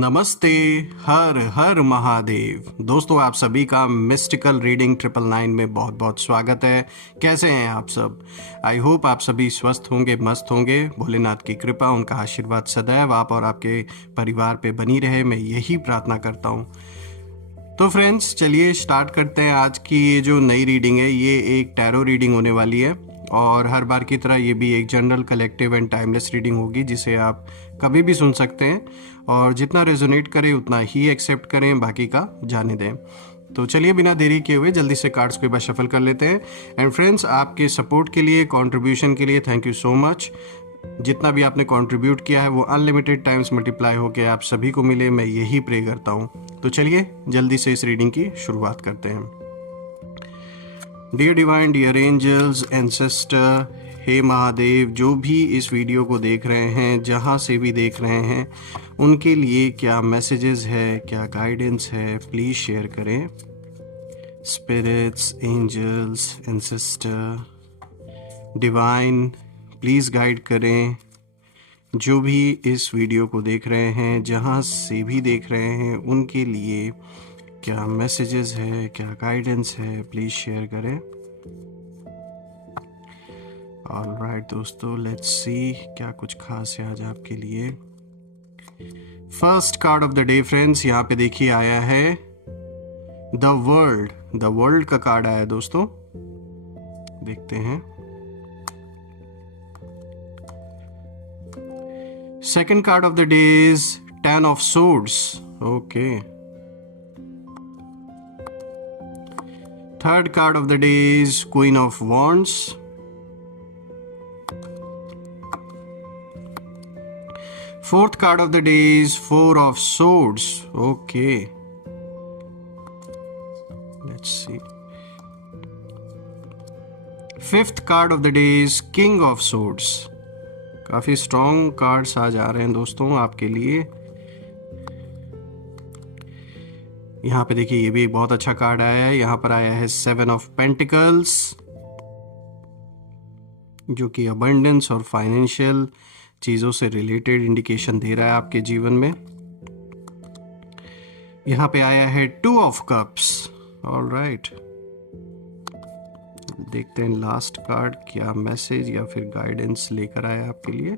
नमस्ते। हर हर महादेव। दोस्तों, आप सभी का मिस्टिकल रीडिंग 999 में बहुत बहुत स्वागत है। कैसे हैं आप सब? आई होप आप सभी स्वस्थ होंगे, मस्त होंगे। भोलेनाथ की कृपा, उनका आशीर्वाद सदैव आप और आपके परिवार पे बनी रहे, मैं यही प्रार्थना करता हूँ। तो फ्रेंड्स, चलिए स्टार्ट करते हैं। आज की ये जो नई रीडिंग है, ये एक टैरो रीडिंग होने वाली है और हर बार की तरह ये भी एक general, collective and timeless reading होगी, जिसे आप कभी भी सुन सकते हैं और जितना रेजोनेट करे उतना ही एक्सेप्ट करें, बाकी का जाने दें। तो चलिए बिना देरी किए हुए जल्दी से कार्ड्स को एक बार शफल कर लेते हैं। एंड फ्रेंड्स, आपके सपोर्ट के लिए, कंट्रीब्यूशन के लिए थैंक यू सो मच। जितना भी आपने कंट्रीब्यूट किया है वो अनलिमिटेड टाइम्स मल्टीप्लाई होकर आप सभी को मिले, मैं यही प्रे करता हूँ। तो चलिए जल्दी से इस रीडिंग की शुरुआत करते हैं। Dear divine, dear angels, ancestor, हे महादेव, जो भी इस वीडियो को देख रहे हैं, जहाँ से भी देख रहे हैं, उनके लिए क्या मैसेजेस है, क्या गाइडेंस है, प्लीज़ शेयर करें। Spirits, angels, ancestor, divine, please guide करें। जो भी इस वीडियो को देख रहे हैं, जहाँ से भी देख रहे हैं, उनके लिए क्या मैसेजेस है, क्या गाइडेंस है, प्लीज़ शेयर करें। ऑलराइट दोस्तों, लेट्स सी क्या कुछ खास है आज आपके लिए। First card of the day friends, यहाँ पे देखिए आया है द वर्ल्ड। द वर्ल्ड का कार्ड आया है दोस्तों, देखते हैं। Second card of the day is 10 of swords. Okay. Third card of the day is queen of wands. Fourth card of the day is 4 of swords. Okay. Let's see. Fifth card of the day is King of Swords. काफी strong cards आज आ रहे हैं दोस्तों आपके लिए। यहाँ पे देखिए, ये भी एक बहुत अच्छा कार्ड आया है। यहाँ पर आया है 7 of Pentacles, जो कि अबंडेंस और फाइनेंशियल चीज़ों से रिलेटेड इंडिकेशन दे रहा है आपके जीवन में। यहाँ पे आया है 2 of Cups। ऑलराइट, देखते हैं लास्ट कार्ड क्या मैसेज या फिर गाइडेंस लेकर आया आपके लिए।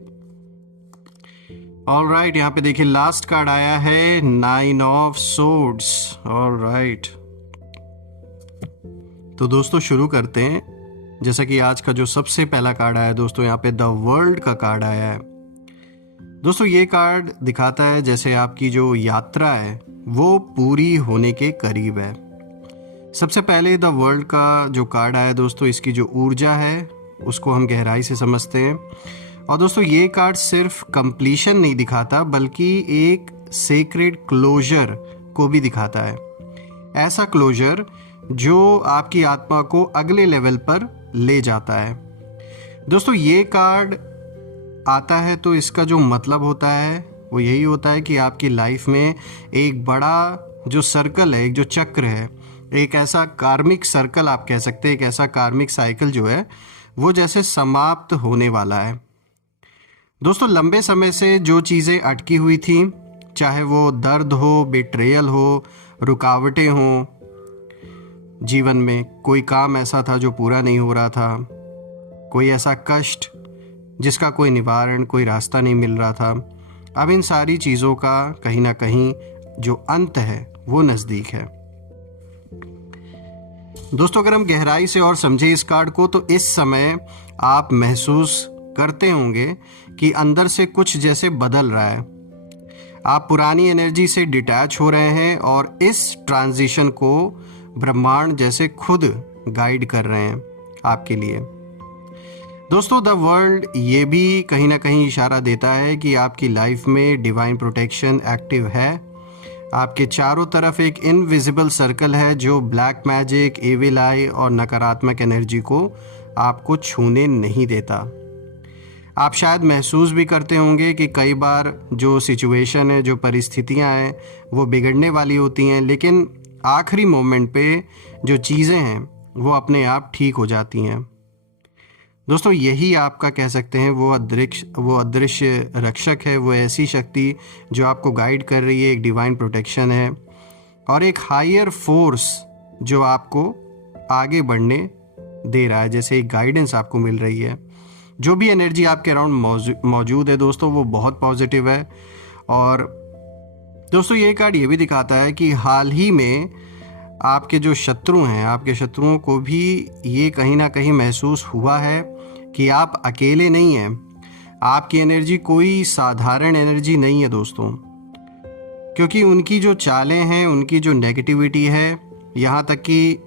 ऑलराइट, यहाँ पे देखिए लास्ट कार्ड आया है 9 of Swords। ऑलराइट, तो दोस्तों शुरू करते हैं। जैसा कि आज का जो सबसे पहला कार्ड आया है दोस्तों, यहाँ पे द वर्ल्ड का कार्ड आया है। दोस्तों ये कार्ड दिखाता है जैसे आपकी जो यात्रा है वो पूरी होने के करीब है। सबसे पहले द वर्ल्ड का जो कार्ड आया दोस्तों, इसकी जो ऊर्जा है उसको हम गहराई से समझते हैं। और दोस्तों ये कार्ड सिर्फ कंप्लीशन नहीं दिखाता, बल्कि एक सेक्रेड क्लोजर को भी दिखाता है। ऐसा क्लोजर जो आपकी आत्मा को अगले लेवल पर ले जाता है। दोस्तों ये कार्ड आता है तो इसका जो मतलब होता है वो यही होता है कि आपकी लाइफ में एक बड़ा जो सर्कल है, एक जो चक्र है, एक ऐसा कार्मिक सर्कल आप कह सकते हैं, एक ऐसा कार्मिक साइकिल जो है वो जैसे समाप्त होने वाला है। दोस्तों लंबे समय से जो चीज़ें अटकी हुई थी, चाहे वो दर्द हो, बेट्रेयल हो, रुकावटें हों, जीवन में कोई काम ऐसा था जो पूरा नहीं हो रहा था, कोई ऐसा कष्ट जिसका कोई निवारण, कोई रास्ता नहीं मिल रहा था, अब इन सारी चीज़ों का कहीं ना कहीं जो अंत है वो नज़दीक है। दोस्तों अगर हम गहराई से और समझे इस कार्ड को, तो इस समय आप महसूस करते होंगे कि अंदर से कुछ जैसे बदल रहा है। आप पुरानी एनर्जी से डिटैच हो रहे हैं और इस ट्रांजिशन को ब्रह्मांड जैसे खुद गाइड कर रहे हैं आपके लिए। दोस्तों द वर्ल्ड ये भी कहीं ना कहीं इशारा देता है कि आपकी लाइफ में डिवाइन प्रोटेक्शन एक्टिव है। आपके चारों तरफ एक इनविजिबल सर्कल है जो ब्लैक मैजिक, एविल आई और नकारात्मक एनर्जी को आपको छूने नहीं देता। आप शायद महसूस भी करते होंगे कि कई बार जो सिचुएशन है, जो परिस्थितियां हैं, वो बिगड़ने वाली होती हैं, लेकिन आखिरी मोमेंट पे जो चीज़ें हैं वो अपने आप ठीक हो जाती हैं। दोस्तों यही आपका कह सकते हैं वो अदृश्य रक्षक है, वो ऐसी शक्ति जो आपको गाइड कर रही है, एक डिवाइन प्रोटेक्शन है और एक हायर फोर्स जो आपको आगे बढ़ने दे रहा है, जैसे एक गाइडेंस आपको मिल रही है। जो भी एनर्जी आपके अराउंड मौजूद है दोस्तों वो बहुत पॉजिटिव है। और दोस्तों ये कार्ड ये भी दिखाता है कि हाल ही में आपके जो शत्रु हैं, आपके शत्रुओं को भी ये कहीं ना कहीं महसूस हुआ है कि आप अकेले नहीं हैं। आपकी एनर्जी कोई साधारण एनर्जी नहीं है दोस्तों, क्योंकि उनकी जो चालें हैं, उनकी जो नेगेटिविटी है, यहाँ तक कि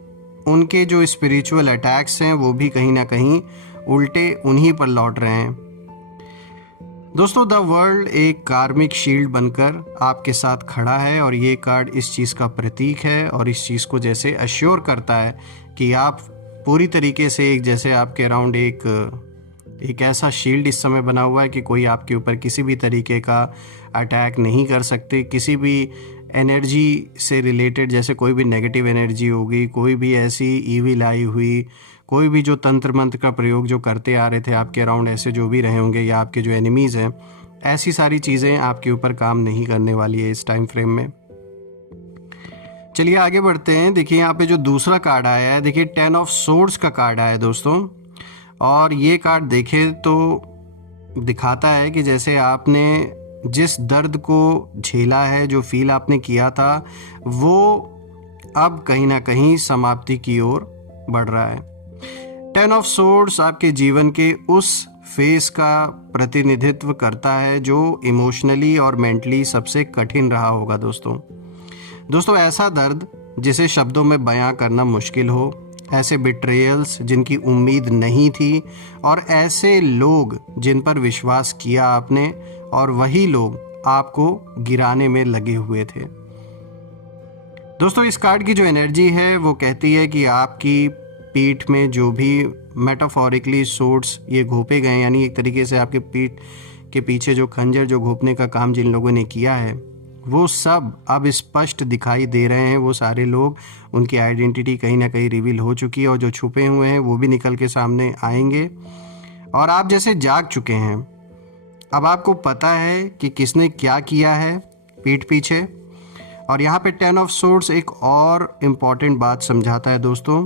उनके जो स्पिरिचुअल अटैक्स हैं वो भी कहीं ना कहीं उल्टे उन्हीं पर लौट रहे हैं। दोस्तों द वर्ल्ड एक कार्मिक शील्ड बनकर आपके साथ खड़ा है और ये कार्ड इस चीज़ का प्रतीक है और इस चीज़ को जैसे अश्योर करता है कि आप पूरी तरीके से एक जैसे आपके अराउंड एक ऐसा शील्ड इस समय बना हुआ है कि कोई आपके ऊपर किसी भी तरीके का अटैक नहीं कर सकते। किसी भी एनर्जी से रिलेटेड, जैसे कोई भी नेगेटिव एनर्जी होगी, कोई भी ऐसी ईविल आई हुई, कोई भी जो तंत्र मंत्र का प्रयोग जो करते आ रहे थे आपके अराउंड, ऐसे जो भी रहे होंगे या आपके जो एनिमीज़ हैं, ऐसी सारी चीज़ें आपके ऊपर काम नहीं करने वाली है इस टाइम फ्रेम में। चलिए आगे बढ़ते हैं। देखिए यहाँ पे जो दूसरा कार्ड आया है, देखिए 10 ऑफ सोर्ड्स का कार्ड आया है दोस्तों। और ये कार्ड देखें तो दिखाता है कि जैसे आपने जिस दर्द को झेला है, जो फील आपने किया था, वो अब कहीं ना कहीं समाप्ति की ओर बढ़ रहा है। 10 ऑफ सोर्ड्स आपके जीवन के उस फेस का प्रतिनिधित्व करता है जो इमोशनली और मेंटली सबसे कठिन रहा होगा दोस्तों ऐसा दर्द जिसे शब्दों में बयां करना मुश्किल हो, ऐसे बिट्रेयल्स जिनकी उम्मीद नहीं थी और ऐसे लोग जिन पर विश्वास किया आपने और वही लोग आपको गिराने में लगे हुए थे। दोस्तों इस कार्ड की जो एनर्जी है वो कहती है कि आपकी पीठ में जो भी मेटाफोरिकली सोर्ड्स ये घोंपे गए, यानी एक तरीके से आपके पीठ के पीछे जो खंजर जो घोंपने का काम जिन लोगों ने किया है, वो सब अब स्पष्ट दिखाई दे रहे हैं। वो सारे लोग, उनकी आइडेंटिटी कहीं ना कहीं रिवील हो चुकी है और जो छुपे हुए हैं वो भी निकल के सामने आएंगे और आप जैसे जाग चुके हैं। अब आपको पता है कि किसने क्या किया है पीठ पीछे। और यहाँ पे 10 ऑफ सोर्ड्स एक और इम्पॉर्टेंट बात समझाता है दोस्तों,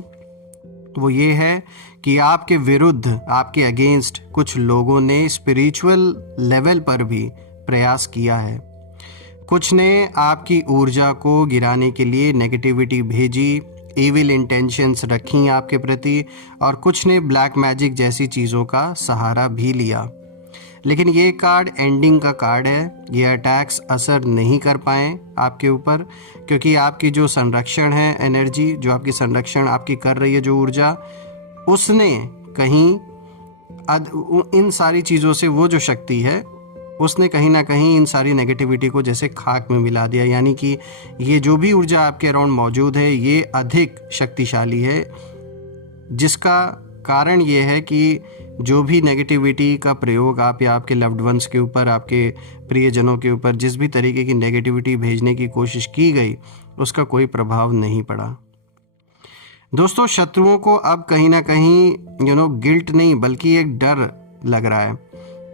वो ये है कि आपके विरुद्ध, आपके अगेंस्ट कुछ लोगों ने स्पिरिचुअल लेवल पर भी प्रयास किया है। कुछ ने आपकी ऊर्जा को गिराने के लिए नेगेटिविटी भेजी, इविल इंटेंशंस रखी आपके प्रति, और कुछ ने ब्लैक मैजिक जैसी चीज़ों का सहारा भी लिया। लेकिन ये कार्ड एंडिंग का कार्ड है। ये अटैक्स असर नहीं कर पाए आपके ऊपर, क्योंकि आपकी जो संरक्षण है एनर्जी, जो आपकी संरक्षण आपकी कर रही है जो ऊर्जा, उसने कहीं इन सारी चीज़ों से, वो जो शक्ति है उसने कहीं ना कहीं इन सारी नेगेटिविटी को जैसे खाक में मिला दिया। यानी कि ये जो भी ऊर्जा आपके अराउंड मौजूद है ये अधिक शक्तिशाली है, जिसका कारण ये है कि जो भी नेगेटिविटी का प्रयोग आप या आपके लव्ड वंस के ऊपर, आपके प्रियजनों के ऊपर जिस भी तरीके की नेगेटिविटी भेजने की कोशिश की गई, उसका कोई प्रभाव नहीं पड़ा। दोस्तों शत्रुओं को अब कहीं ना कहीं गिल्ट नहीं बल्कि एक डर लग रहा है।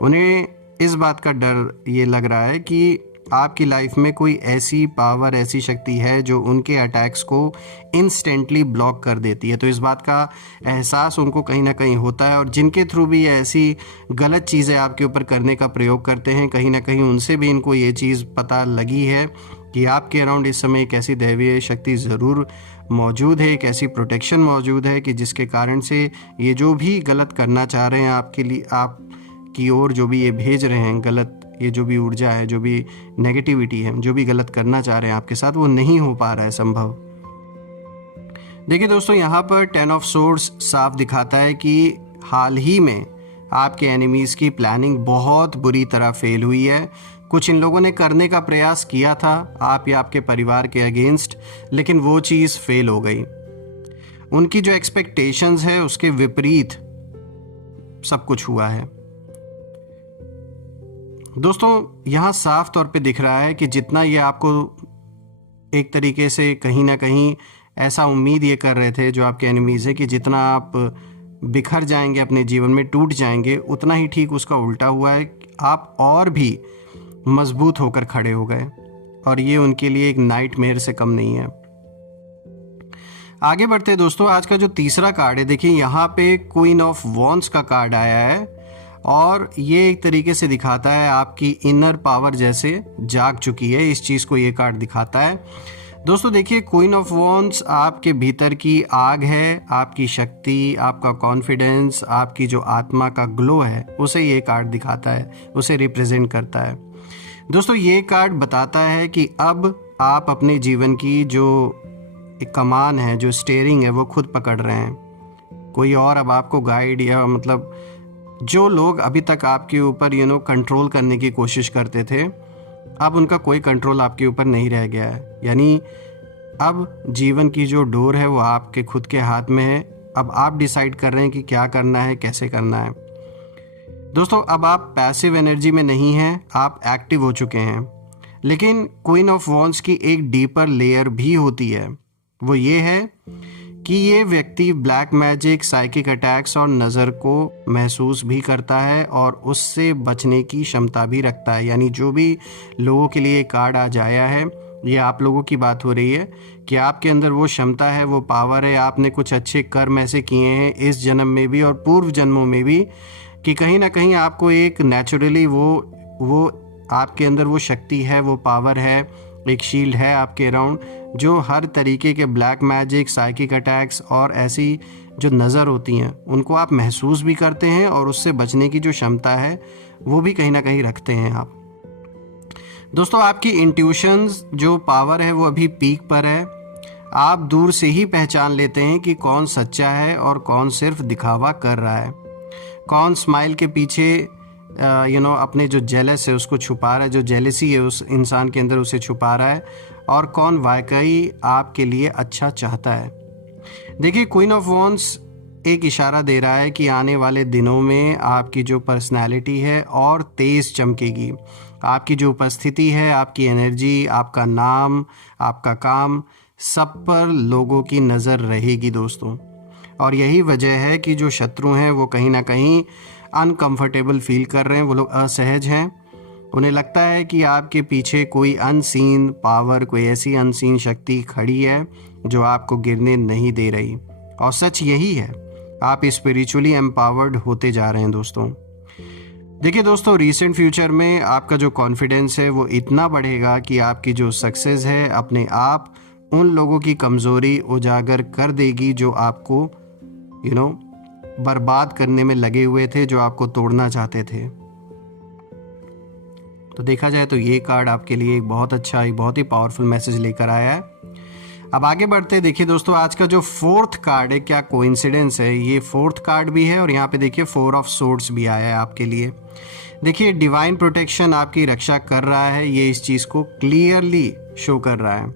उन्हें इस बात का डर ये लग रहा है कि आपकी लाइफ में कोई ऐसी पावर, ऐसी शक्ति है जो उनके अटैक्स को इंस्टेंटली ब्लॉक कर देती है। तो इस बात का एहसास उनको कहीं ना कहीं होता है, और जिनके थ्रू भी ऐसी गलत चीज़ें आपके ऊपर करने का प्रयोग करते हैं, कहीं ना कहीं उनसे भी इनको ये चीज़ पता लगी है कि आपके अराउंड इस समय एक ऐसी दैवीय शक्ति ज़रूर मौजूद है, एक ऐसी प्रोटेक्शन मौजूद है कि जिसके कारण से ये जो भी गलत करना चाह रहे हैं आपके लिए, आप की ओर जो भी ये भेज रहे हैं गलत, ये जो भी ऊर्जा है, जो भी नेगेटिविटी है, जो भी गलत करना चाह रहे हैं आपके साथ, वो नहीं हो पा रहा है संभव। देखिए दोस्तों यहाँ पर 10 ऑफ सोर्ड्स साफ दिखाता है कि हाल ही में आपके एनिमीज़ की प्लानिंग बहुत बुरी तरह फेल हुई है। कुछ इन लोगों ने करने का प्रयास किया था आप या आपके परिवार के अगेंस्ट, लेकिन वो चीज़ फेल हो गई। उनकी जो एक्सपेक्टेशंस है उसके विपरीत सब कुछ हुआ है। दोस्तों यहाँ साफ तौर पे दिख रहा है कि जितना ये आपको एक तरीके से कहीं ना कहीं ऐसा उम्मीद ये कर रहे थे जो आपके एनिमीज़ है कि जितना आप बिखर जाएंगे, अपने जीवन में टूट जाएंगे, उतना ही ठीक उसका उल्टा हुआ है, आप और भी मजबूत होकर खड़े हो गए। और ये उनके लिए एक नाइटमेयर से कम नहीं है। आगे बढ़ते दोस्तों, आज का जो तीसरा कार्ड है, देखिए यहाँ पे क्वीन ऑफ वॉन्ड्स का कार्ड आया है और ये एक तरीके से दिखाता है आपकी इनर पावर जैसे जाग चुकी है, इस चीज़ को ये कार्ड दिखाता है। दोस्तों देखिए, क्वीन ऑफ वॉन्ड्स आपके भीतर की आग है, आपकी शक्ति, आपका कॉन्फिडेंस, आपकी जो आत्मा का ग्लो है, उसे ये कार्ड दिखाता है, उसे रिप्रेजेंट करता है। दोस्तों ये कार्ड बताता है कि अब आप अपने जीवन की जो एक कमान है, जो स्टीयरिंग है, वो खुद पकड़ रहे हैं। कोई और अब आपको गाइड या मतलब जो लोग अभी तक आपके ऊपर कंट्रोल करने की कोशिश करते थे, अब उनका कोई कंट्रोल आपके ऊपर नहीं रह गया है। यानी अब जीवन की जो डोर है वो आपके खुद के हाथ में है। अब आप डिसाइड कर रहे हैं कि क्या करना है, कैसे करना है। दोस्तों अब आप पैसिव एनर्जी में नहीं हैं, आप एक्टिव हो चुके हैं। लेकिन क्वीन ऑफ वॉन्ड्स की एक डीपर लेयर भी होती है, वो ये है कि ये व्यक्ति ब्लैक मैजिक, साइकिक अटैक्स और नज़र को महसूस भी करता है और उससे बचने की क्षमता भी रखता है। यानी जो भी लोगों के लिए कार्ड आज आया है, ये आप लोगों की बात हो रही है कि आपके अंदर वो क्षमता है, वो पावर है। आपने कुछ अच्छे कर्म ऐसे किए हैं इस जन्म में भी और पूर्व जन्मों में भी कि कहीं ना कहीं आपको एक नेचुरली वो आपके अंदर वो शक्ति है, वो पावर है, एक शील्ड है आपके अराउंड, जो हर तरीके के ब्लैक मैजिक, साइकिक अटैक्स और ऐसी जो नज़र होती हैं उनको आप महसूस भी करते हैं और उससे बचने की जो क्षमता है वो भी कहीं ना कहीं रखते हैं आप। दोस्तों आपकी इंट्यूशंस जो पावर है वो अभी पीक पर है। आप दूर से ही पहचान लेते हैं कि कौन सच्चा है और कौन सिर्फ दिखावा कर रहा है, कौन स्माइल के पीछे अपने जो जेलस है उसको छुपा रहा है, जो जेलसी है उस इंसान के अंदर उसे छुपा रहा है, और कौन वाकई आपके लिए अच्छा चाहता है। देखिए क्वीन ऑफ वॉन्ड्स एक इशारा दे रहा है कि आने वाले दिनों में आपकी जो पर्सनैलिटी है और तेज़ चमकेगी। आपकी जो उपस्थिति है, आपकी एनर्जी, आपका नाम, आपका काम, सब पर लोगों की नज़र रहेगी दोस्तों। और यही वजह है कि जो शत्रु हैं वो कहीं ना कहीं अनकंफर्टेबल फील कर रहे हैं, वो लोग असहज हैं। उन्हें लगता है कि आपके पीछे कोई अनसीन पावर, कोई ऐसी अनसीन शक्ति खड़ी है जो आपको गिरने नहीं दे रही। और सच यही है, आप स्पिरिचुअली एम्पावर्ड होते जा रहे हैं दोस्तों। देखिए दोस्तों, रिसेंट फ्यूचर में आपका जो कॉन्फिडेंस है वो इतना बढ़ेगा कि आपकी जो सक्सेस है अपने आप उन लोगों की कमज़ोरी उजागर कर देगी जो आपको बर्बाद करने में लगे हुए थे, जो आपको तोड़ना चाहते थे। तो देखा जाए तो ये कार्ड आपके लिए एक बहुत अच्छा, एक बहुत ही पावरफुल मैसेज लेकर आया है। अब आगे बढ़ते, देखिए दोस्तों आज का जो फोर्थ कार्ड है, क्या कोइंसिडेंस है, ये फोर्थ कार्ड भी है और यहाँ पे देखिए 4 ऑफ सोर्ड्स भी आया है आपके लिए। देखिए डिवाइन प्रोटेक्शन आपकी रक्षा कर रहा है, ये इस चीज़ को क्लियरली शो कर रहा है।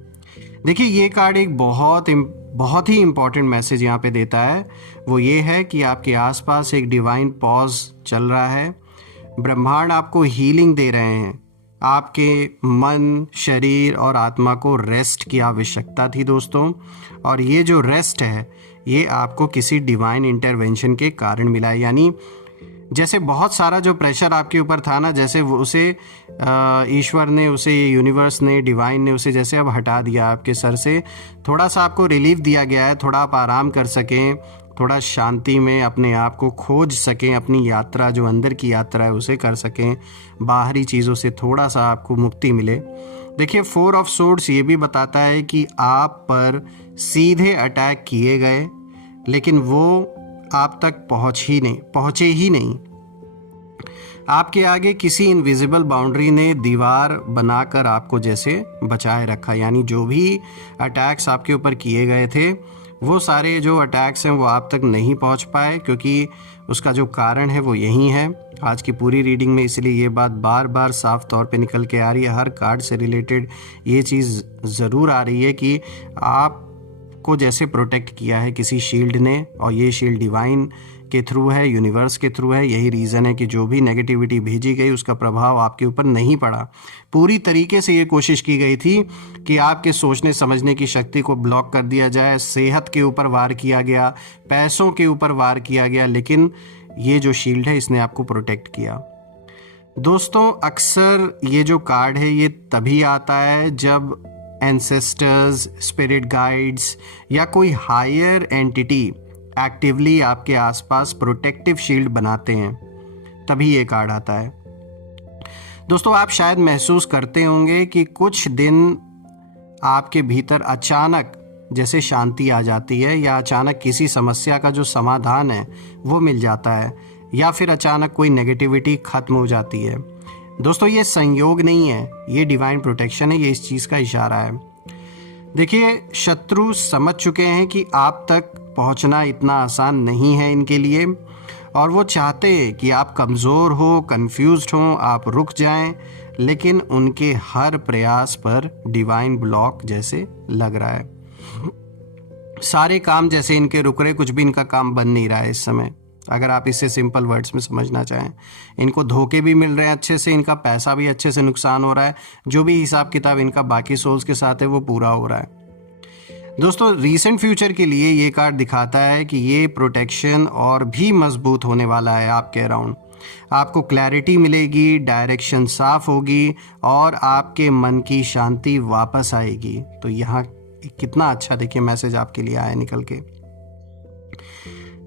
देखिए ये कार्ड एक बहुत ही इम्पॉर्टेंट मैसेज यहाँ पे देता है, वो ये है कि आपके आसपास एक डिवाइन पॉज चल रहा है। ब्रह्मांड आपको हीलिंग दे रहे हैं। आपके मन, शरीर और आत्मा को रेस्ट की आवश्यकता थी दोस्तों, और ये जो रेस्ट है ये आपको किसी डिवाइन इंटरवेंशन के कारण मिला है। यानी जैसे बहुत सारा जो प्रेशर आपके ऊपर था ना, जैसे वो उसे ईश्वर ने, उसे यूनिवर्स ने, डिवाइन ने उसे जैसे अब हटा दिया आपके सर से। थोड़ा सा आपको रिलीफ दिया गया है, थोड़ा आप आराम कर सकें, थोड़ा शांति में अपने आप को खोज सकें, अपनी यात्रा जो अंदर की यात्रा है उसे कर सकें, बाहरी चीज़ों से थोड़ा सा आपको मुक्ति मिले। देखिए 4 ऑफ सोर्ड्स ये भी बताता है कि आप पर सीधे अटैक किए गए, लेकिन वो आप तक पहुँचे ही नहीं। आपके आगे किसी इनविजिबल बाउंड्री ने दीवार बनाकर आपको जैसे बचाए रखा। यानी जो भी अटैक्स आपके ऊपर किए गए थे, वो सारे जो अटैक्स हैं वो आप तक नहीं पहुंच पाए, क्योंकि उसका जो कारण है वो यही है। आज की पूरी रीडिंग में इसलिए ये बात बार बार साफ तौर पे निकल के आ रही है, हर कार्ड से रिलेटेड ये चीज़ ज़रूर आ रही है कि आपको जैसे प्रोटेक्ट किया है किसी शील्ड ने, और ये शील्ड डिवाइन के थ्रू है, यूनिवर्स के थ्रू है। यही रीज़न है कि जो भी नेगेटिविटी भेजी गई उसका प्रभाव आपके ऊपर नहीं पड़ा। पूरी तरीके से ये कोशिश की गई थी कि आपके सोचने समझने की शक्ति को ब्लॉक कर दिया जाए, सेहत के ऊपर वार किया गया, पैसों के ऊपर वार किया गया, लेकिन ये जो शील्ड है इसने आपको प्रोटेक्ट किया। दोस्तों, अक्सर ये जो कार्ड है ये तभी आता है जब एंसेस्टर्स, स्पिरिट गाइड्स या कोई हायर एंटिटी एक्टिवली आपके आसपास प्रोटेक्टिव शील्ड बनाते हैं, तभी ये कार्ड आता है। दोस्तों, आप शायद महसूस करते होंगे कि कुछ दिन आपके भीतर अचानक जैसे शांति आ जाती है, या अचानक किसी समस्या का जो समाधान है वो मिल जाता है, या फिर अचानक कोई नेगेटिविटी खत्म हो जाती है। दोस्तों, ये संयोग नहीं है, ये डिवाइन प्रोटेक्शन है, ये इस चीज़ का इशारा है। देखिए, शत्रु समझ चुके हैं कि आप तक पहुंचना इतना आसान नहीं है इनके लिए, और वो चाहते हैं कि आप कमज़ोर हो, कंफ्यूज्ड हो, आप रुक जाएं, लेकिन उनके हर प्रयास पर डिवाइन ब्लॉक जैसे लग रहा है। सारे काम जैसे इनके रुक रहे, कुछ भी इनका काम बन नहीं रहा है इस समय। अगर आप इसे सिंपल वर्ड्स में समझना चाहें, इनको धोखे भी मिल रहे हैं अच्छे से, इनका पैसा भी अच्छे से नुकसान हो रहा है, जो भी हिसाब किताब इनका बाकी सोल्स के साथ है वो पूरा हो रहा है। दोस्तों, रीसेंट फ्यूचर के लिए ये कार्ड दिखाता है कि ये प्रोटेक्शन और भी मजबूत होने वाला है आपके अराउंड। आपको क्लैरिटी मिलेगी, डायरेक्शन साफ होगी और आपके मन की शांति वापस आएगी। तो यहाँ कितना अच्छा देखिए मैसेज आपके लिए आया निकल के।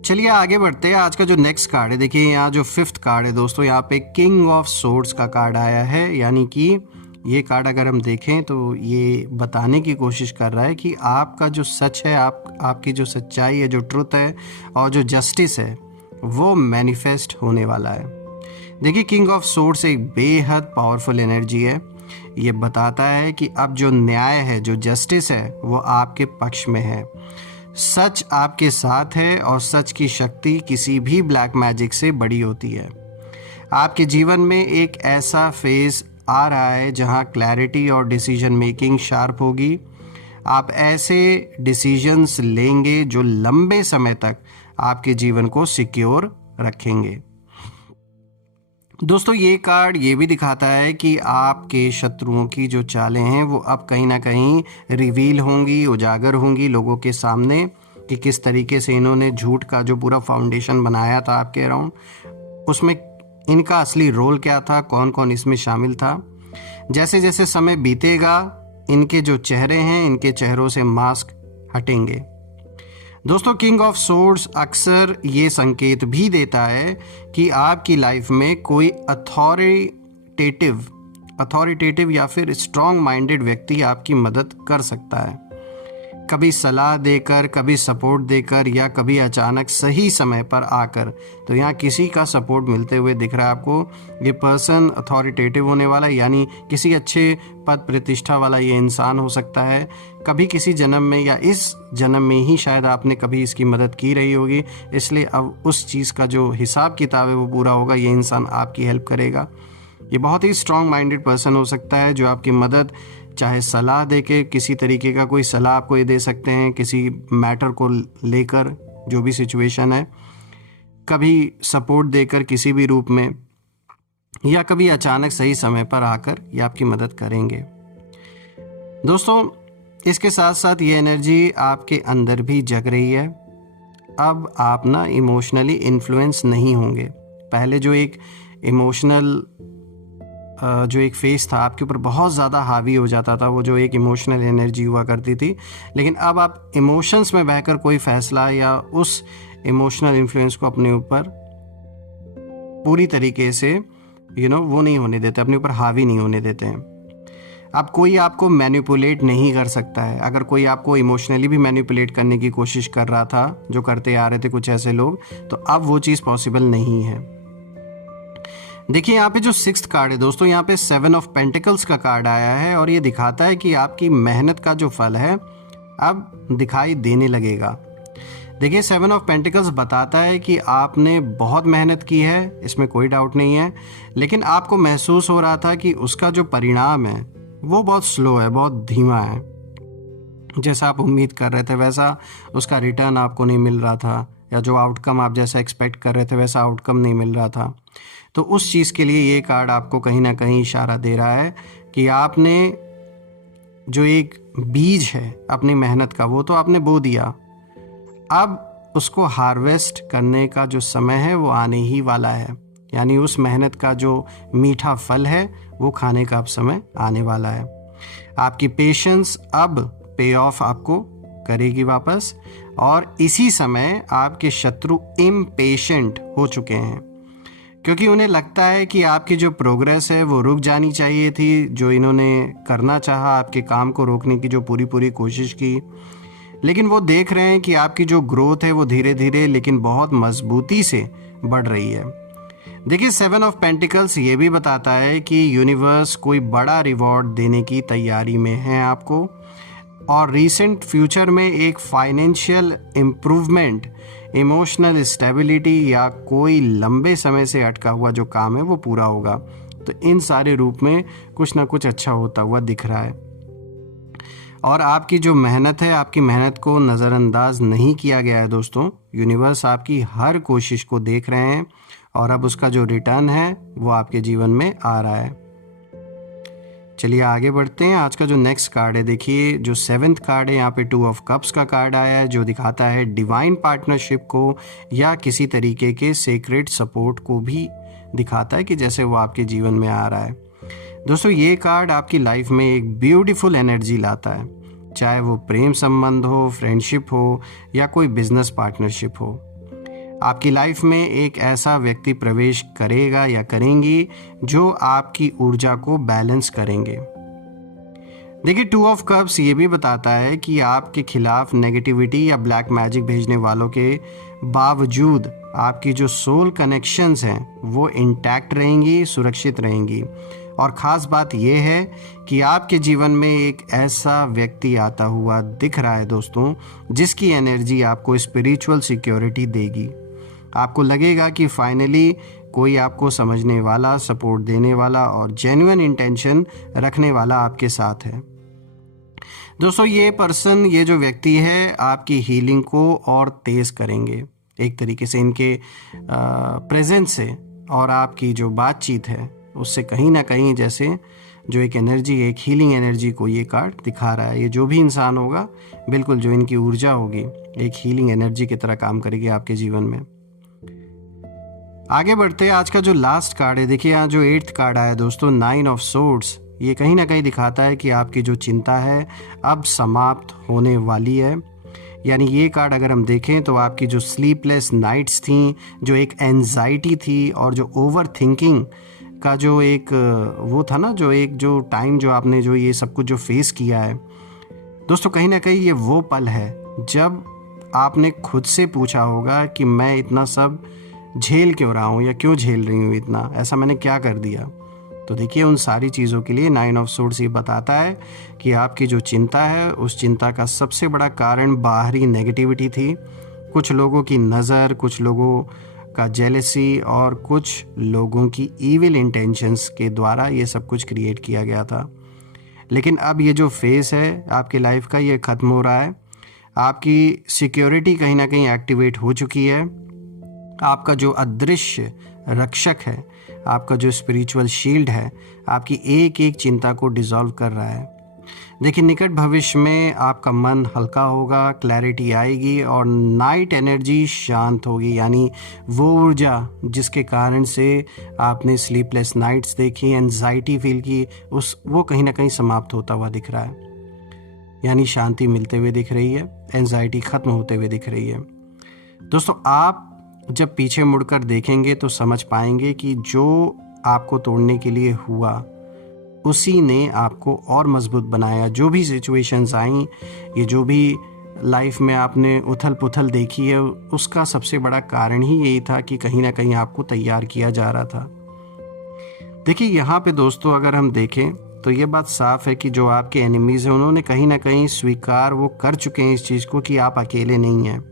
चलिए आगे बढ़ते हैं। आज का जो नेक्स्ट कार्ड है, देखिए यहाँ जो 5th कार्ड है दोस्तों, यहाँ पे किंग ऑफ सोर्ड्स का कार्ड आया है। यानी कि ये कार्ड अगर हम देखें तो ये बताने की कोशिश कर रहा है कि आपका जो सच है, आपकी जो सच्चाई है, जो ट्रुथ है और जो जस्टिस है वो मैनिफेस्ट होने वाला है। देखिए, किंग ऑफ सोर्ड्स एक बेहद पावरफुल एनर्जी है। ये बताता है कि अब जो न्याय है, जो जस्टिस है, वो आपके पक्ष में है। सच आपके साथ है और सच की शक्ति किसी भी ब्लैक मैजिक से बड़ी होती है। आपके जीवन में एक ऐसा फेज आ रहा है जहां क्लैरिटी और डिसीजन मेकिंग शार्प होगी। आप ऐसे डिसीजंस लेंगे जो लंबे समय तक आपके जीवन को सिक्योर रखेंगे। दोस्तों, ये कार्ड ये भी दिखाता है कि आपके शत्रुओं की जो चालें हैं वो अब कहीं ना कहीं रिवील होंगी, उजागर होंगी लोगों के सामने, कि किस तरीके से इन्होंने झूठ का जो पूरा फाउंडेशन बनाया था आपके अराउंड, उसमें इनका असली रोल क्या था, कौन कौन इसमें शामिल था। जैसे जैसे समय बीतेगा, इनके जो चेहरे हैं, इनके चेहरों से मास्क हटेंगे। दोस्तों, किंग ऑफ सोर्ड्स अक्सर ये संकेत भी देता है कि आपकी लाइफ में कोई अथॉरिटेटिव या फिर स्ट्रॉन्ग माइंडेड व्यक्ति आपकी मदद कर सकता है। कभी सलाह देकर, कभी सपोर्ट देकर, या कभी अचानक सही समय पर आकर। तो यहाँ किसी का सपोर्ट मिलते हुए दिख रहा है आपको। ये पर्सन अथॉरिटेटिव होने वाला है, यानी किसी अच्छे पद प्रतिष्ठा वाला ये इंसान हो सकता है। कभी किसी जन्म में या इस जन्म में ही शायद आपने कभी इसकी मदद की रही होगी, इसलिए अब उस चीज़ का जो हिसाब किताब है वो पूरा होगा। ये इंसान आपकी हेल्प करेगा। ये बहुत ही स्ट्रॉन्ग माइंडेड पर्सन हो सकता है जो आपकी मदद, चाहे सलाह दे के, किसी तरीके का कोई सलाह आपको ये दे सकते हैं किसी मैटर को लेकर, जो भी सिचुएशन है, कभी सपोर्ट देकर किसी भी रूप में, या कभी अचानक सही समय पर आकर ये आपकी मदद करेंगे। दोस्तों, इसके साथ साथ ये एनर्जी आपके अंदर भी जग रही है। अब आप ना इमोशनली इन्फ्लुएंस नहीं होंगे। पहले जो एक इमोशनल जो एक फेस था आपके ऊपर बहुत ज़्यादा हावी हो जाता था, वो जो एक इमोशनल एनर्जी हुआ करती थी, लेकिन अब आप इमोशंस में बहकर कोई फैसला या उस इमोशनल इन्फ्लुएंस को अपने ऊपर पूरी तरीके से वो नहीं होने देते, अपने ऊपर हावी नहीं होने देते हैं। अब कोई आपको मैनिपुलेट नहीं कर सकता है। अगर कोई आपको इमोशनली भी मैनिपुलेट करने की कोशिश कर रहा था, जो करते आ रहे थे कुछ ऐसे लोग, तो अब वो चीज़ पॉसिबल नहीं है। देखिए, यहाँ पे जो 6th कार्ड है दोस्तों, यहाँ पे 7 ऑफ पेंटिकल्स का कार्ड आया है और ये दिखाता है कि आपकी मेहनत का जो फल है अब दिखाई देने लगेगा। देखिए, 7 ऑफ पेंटिकल्स बताता है कि आपने बहुत मेहनत की है, इसमें कोई डाउट नहीं है, लेकिन आपको महसूस हो रहा था कि उसका जो परिणाम है वो बहुत स्लो है, बहुत धीमा है। जैसा आप उम्मीद कर रहे थे वैसा उसका रिटर्न आपको नहीं मिल रहा था, या जो आउटकम आप जैसा एक्सपेक्ट कर रहे थे वैसा आउटकम नहीं मिल रहा था। तो उस चीज़ के लिए ये कार्ड आपको कहीं ना कहीं इशारा दे रहा है कि आपने जो एक बीज है अपनी मेहनत का वो तो आपने बो दिया, अब उसको हार्वेस्ट करने का जो समय है वो आने ही वाला है। यानी उस मेहनत का जो मीठा फल है वो खाने का अब समय आने वाला है। आपकी पेशेंस अब पे ऑफ आपको करेगी वापस, और इसी समय आपके शत्रु इम्पेशेंट हो चुके हैं, क्योंकि उन्हें लगता है कि आपकी जो प्रोग्रेस है वो रुक जानी चाहिए थी। जो इन्होंने करना चाहा, आपके काम को रोकने की जो पूरी कोशिश की, लेकिन वो देख रहे हैं कि आपकी जो ग्रोथ है वो धीरे धीरे लेकिन बहुत मजबूती से बढ़ रही है। देखिए 7 ऑफ पेंटिकल्स ये भी बताता है कि यूनिवर्स कोई बड़ा रिवॉर्ड देने की तैयारी में है आपको, और रिसेंट फ्यूचर में एक फाइनेंशियल इम्प्रूवमेंट, इमोशनल स्टेबिलिटी या कोई लंबे समय से अटका हुआ जो काम है वो पूरा होगा। तो इन सारे रूप में कुछ ना कुछ अच्छा होता हुआ दिख रहा है। और आपकी जो मेहनत है, आपकी मेहनत को नज़रअंदाज नहीं किया गया है दोस्तों। यूनिवर्स आपकी हर कोशिश को देख रहे हैं और अब उसका जो रिटर्न है वो आपके जीवन में आ रहा है। चलिए आगे बढ़ते हैं। आज का जो नेक्स्ट कार्ड है, देखिए जो 7th कार्ड है यहाँ पे 2 ऑफ कप्स का कार्ड आया है, जो दिखाता है डिवाइन पार्टनरशिप को या किसी तरीके के सीक्रेट सपोर्ट को भी दिखाता है कि जैसे वो आपके जीवन में आ रहा है। दोस्तों ये कार्ड आपकी लाइफ में एक ब्यूटीफुल एनर्जी लाता है, चाहे वो प्रेम संबंध हो, फ्रेंडशिप हो या कोई बिजनेस पार्टनरशिप हो। आपकी लाइफ में एक ऐसा व्यक्ति प्रवेश करेगा या करेंगी जो आपकी ऊर्जा को बैलेंस करेंगे। देखिए 2 ऑफ कप्स ये भी बताता है कि आपके खिलाफ नेगेटिविटी या ब्लैक मैजिक भेजने वालों के बावजूद आपकी जो सोल कनेक्शंस हैं वो इंटैक्ट रहेंगी, सुरक्षित रहेंगी। और ख़ास बात यह है कि आपके जीवन में एक ऐसा व्यक्ति आता हुआ दिख रहा है दोस्तों, जिसकी एनर्जी आपको स्पिरिचुअल सिक्योरिटी देगी। आपको लगेगा कि फाइनली कोई आपको समझने वाला, सपोर्ट देने वाला और जेन्युइन इंटेंशन रखने वाला आपके साथ है। दोस्तों ये पर्सन, ये जो व्यक्ति है, आपकी हीलिंग को और तेज़ करेंगे एक तरीके से इनके प्रेजेंस से, और आपकी जो बातचीत है उससे कहीं ना कहीं जैसे जो एक एनर्जी, एक हीलिंग एनर्जी को ये कार्ड दिखा रहा है। ये जो भी इंसान होगा, बिल्कुल जो इनकी ऊर्जा होगी एक हीलिंग एनर्जी की तरह काम करेगी आपके जीवन में। आगे बढ़ते हैं। आज का जो लास्ट कार्ड है, देखिए यहाँ जो 8th कार्ड आया दोस्तों, 9 ऑफ सोर्ड्स, ये कहीं ना कहीं दिखाता है कि आपकी जो चिंता है अब समाप्त होने वाली है। यानी ये कार्ड अगर हम देखें तो आपकी जो स्लीपलेस नाइट्स थी, जो एक एंजाइटी थी और जो ओवर थिंकिंग का जो एक वो था ना, जो टाइम जो आपने जो ये सब कुछ जो फेस किया है दोस्तों, कहीं ना कहीं ये वो पल है जब आपने खुद से पूछा होगा कि मैं इतना सब झेल क्यों रहा हूँ या क्यों झेल रही हूँ इतना, ऐसा मैंने क्या कर दिया। तो देखिए उन सारी चीज़ों के लिए 9 ऑफ सोर्ड्स ये बताता है कि आपकी जो चिंता है उस चिंता का सबसे बड़ा कारण बाहरी नेगेटिविटी थी, कुछ लोगों की नज़र, कुछ लोगों का जेलसी और कुछ लोगों की ईविल इंटेंशंस के द्वारा ये सब कुछ क्रिएट किया गया था। लेकिन अब ये जो फेस है आपकी लाइफ का ये ख़त्म हो रहा है। आपकी सिक्योरिटी कहीं ना कहीं एक्टिवेट हो चुकी है। आपका जो अदृश्य रक्षक है, आपका जो स्पिरिचुअल शील्ड है, आपकी एक एक चिंता को डिसॉल्व कर रहा है। देखिए निकट भविष्य में आपका मन हल्का होगा, क्लैरिटी आएगी और नाइट एनर्जी शांत होगी। यानी वो ऊर्जा जिसके कारण से आपने स्लीपलेस नाइट्स देखी, एंजाइटी फील की, वो कहीं ना कहीं समाप्त होता हुआ दिख रहा है। यानी शांति मिलते हुए दिख रही है, एंजाइटी ख़त्म होते हुए दिख रही है। दोस्तों आप जब पीछे मुड़कर देखेंगे तो समझ पाएंगे कि जो आपको तोड़ने के लिए हुआ उसी ने आपको और मजबूत बनाया। जो भी सिचुएशंस आई, ये जो भी लाइफ में आपने उथल पुथल देखी है, उसका सबसे बड़ा कारण ही यही था कि कहीं ना कहीं आपको तैयार किया जा रहा था। देखिए यहाँ पे दोस्तों अगर हम देखें तो ये बात साफ है कि जो आपके एनिमीज़ हैं उन्होंने कहीं ना कहीं स्वीकार वो कर चुके हैं इस चीज़ को कि आप अकेले नहीं हैं।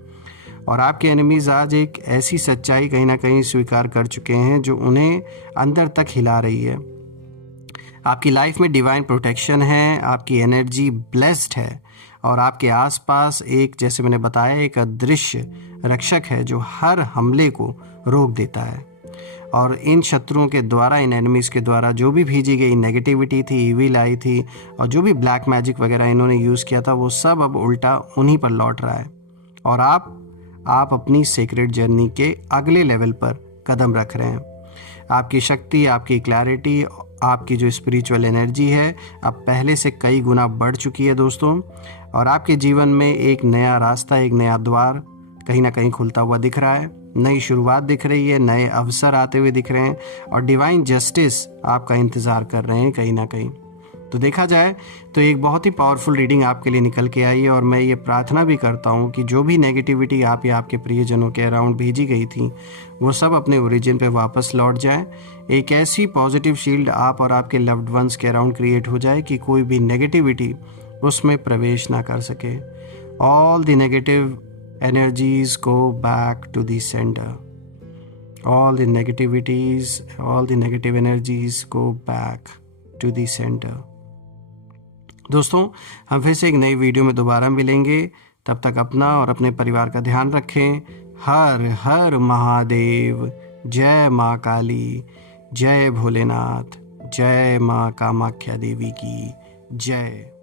और आपके एनिमीज़ आज एक ऐसी सच्चाई कहीं ना कहीं स्वीकार कर चुके हैं जो उन्हें अंदर तक हिला रही है। आपकी लाइफ में डिवाइन प्रोटेक्शन है, आपकी एनर्जी ब्लेस्ड है और आपके आसपास एक, जैसे मैंने बताया, एक अदृश्य रक्षक है जो हर हमले को रोक देता है। और इन शत्रुओं के द्वारा, इन एनिमीज़ के द्वारा जो भी भेजी गई नेगेटिविटी थी, ईविल आई थी, और जो भी ब्लैक मैजिक वगैरह इन्होंने यूज़ किया था, वो सब अब उल्टा उन्हीं पर लौट रहा है। और आप अपनी सीक्रेट जर्नी के अगले लेवल पर कदम रख रहे हैं। आपकी शक्ति, आपकी क्लैरिटी, आपकी जो स्पिरिचुअल एनर्जी है अब पहले से कई गुना बढ़ चुकी है दोस्तों। और आपके जीवन में एक नया रास्ता, एक नया द्वार कहीं ना कहीं खुलता हुआ दिख रहा है। नई शुरुआत दिख रही है, नए अवसर आते हुए दिख रहे हैं, और डिवाइन जस्टिस आपका इंतज़ार कर रहे हैं कहीं ना कहीं। तो देखा जाए तो एक बहुत ही पावरफुल रीडिंग आपके लिए निकल के आई है। और मैं ये प्रार्थना भी करता हूँ कि जो भी नेगेटिविटी आप या आपके प्रियजनों के अराउंड भेजी गई थी, वो सब अपने ओरिजिन पे वापस लौट जाए। एक ऐसी पॉजिटिव शील्ड आप और आपके लव्ड वंस के अराउंड क्रिएट हो जाए कि कोई भी नेगेटिविटी उसमें प्रवेश ना कर सके। All the negative energies go back to the center. All the negative energies go back to the center. दोस्तों, हम फिर से एक नई वीडियो में दोबारा मिलेंगे। तब तक अपना और अपने परिवार का ध्यान रखें। हर हर महादेव। जय माँ काली, जय भोलेनाथ, जय माँ कामाख्या देवी की जय।